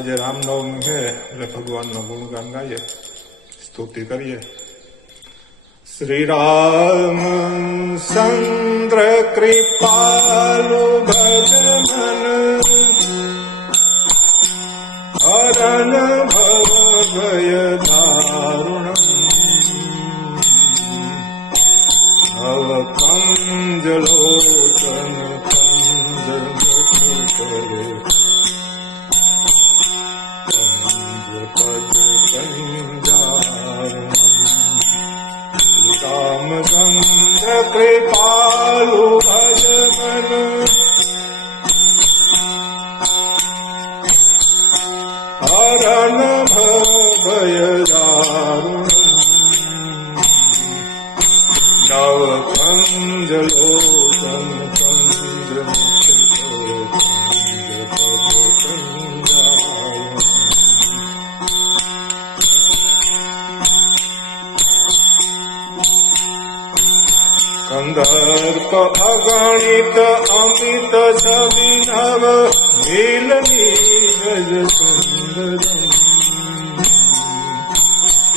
આજે રામનવમી છે એટલે ભગવાનનો ગુણગાન ગાઈએ, સ્તુતિ કરીએ. શ્રી રામ ચંદ્ર કૃપાલુ ભજ મન, હરણ ભવ ભય દારુણમ, ભવ કંજ લોચન કંજ મુખ કરે, रामचंद्र कृपालु भज मन, हरण भव भय दारुणम, नव कंज लोचन कंज मुख कंदर्प अगणित अमित सविनव, नील नीरज सुंदरम,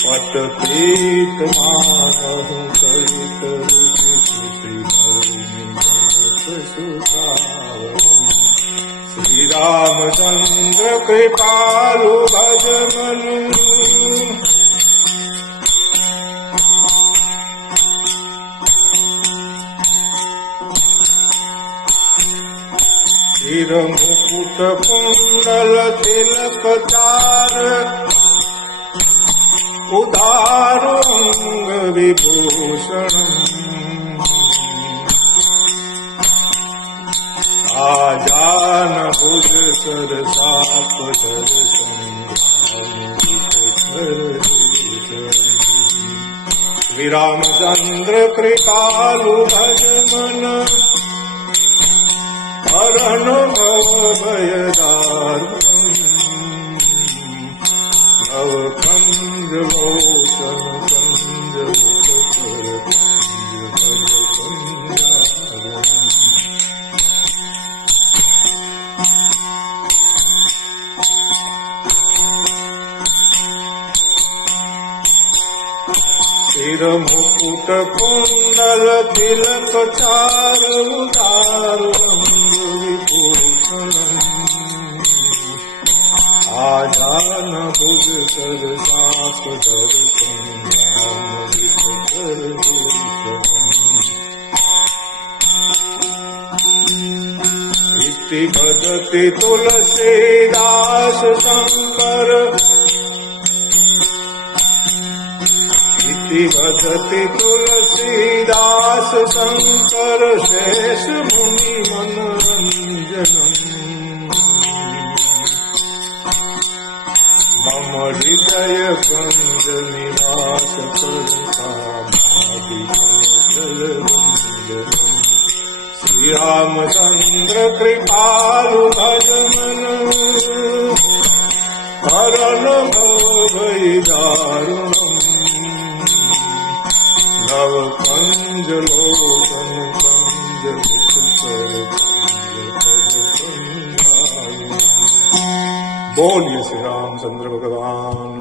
पट पीत मानहु कलित रुचि श्रुति सुतावरम. श्री रामचंद्र कृपालु भज मन, शिर मुकुट कुंडल तिलक चार, उदार अंग विभूषणम, आजान भुज सर साप दर्शन, श्री रामचंद्र कृपालु भज मन, हरण भव भय दारुणम, नव कंज लोचन कंज मुख कर, कंज पद कंजारम. शिर मुकुट कुंडल तिलक चार, उदार अंग विभूषणम, आजान भुज सर साप दर्शन, इति भजति तुलसीदास शंकर, भजति तुलसीदास शंकर, शेष मुनि मनरंजनम, मम हृदय कंज निवास करताम, श्री रामचंद्र कृपालु भज मन, हरण भव भय दारुणम, नव कंज लोचन कंज मुख कर, बोलिए श्री रामचंद्र भगवान